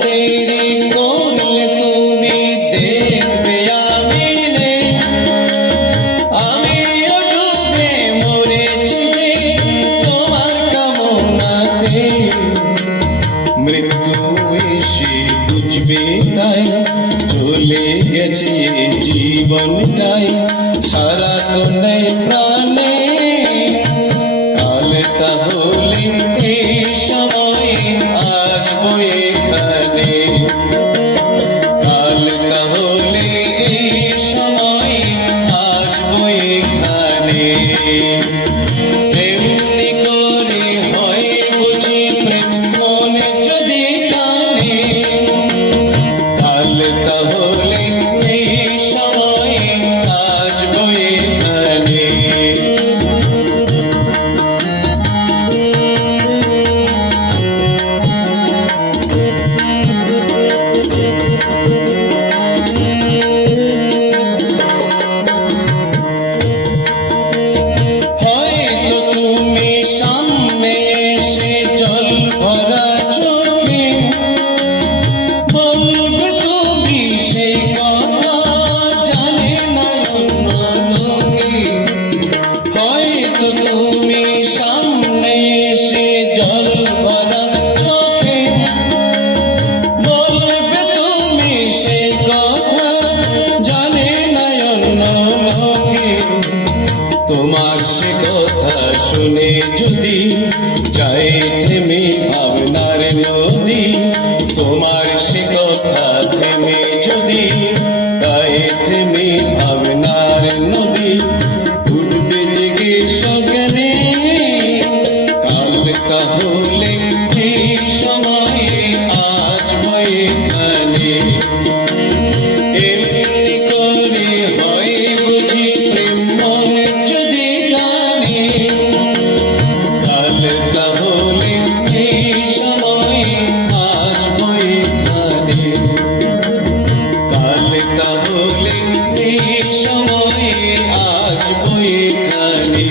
দেরি করলে নেই তোমার মৃত্যু বুঝবে তাই চলে গেছে জীবনটাই। সারা তো নেই তাহলে সময় আসব এখানে যদি যায় থেমে ভাবনার নদী, তোমার সে কথা থেমে যদি, তাই থেমে ভাবনার নদী, উঠবে জেগে সগনে কাল তাহলে এই সময়ে আসব এখানে। এমনি কাল কাবলে এই সময়ে আজ বইখানে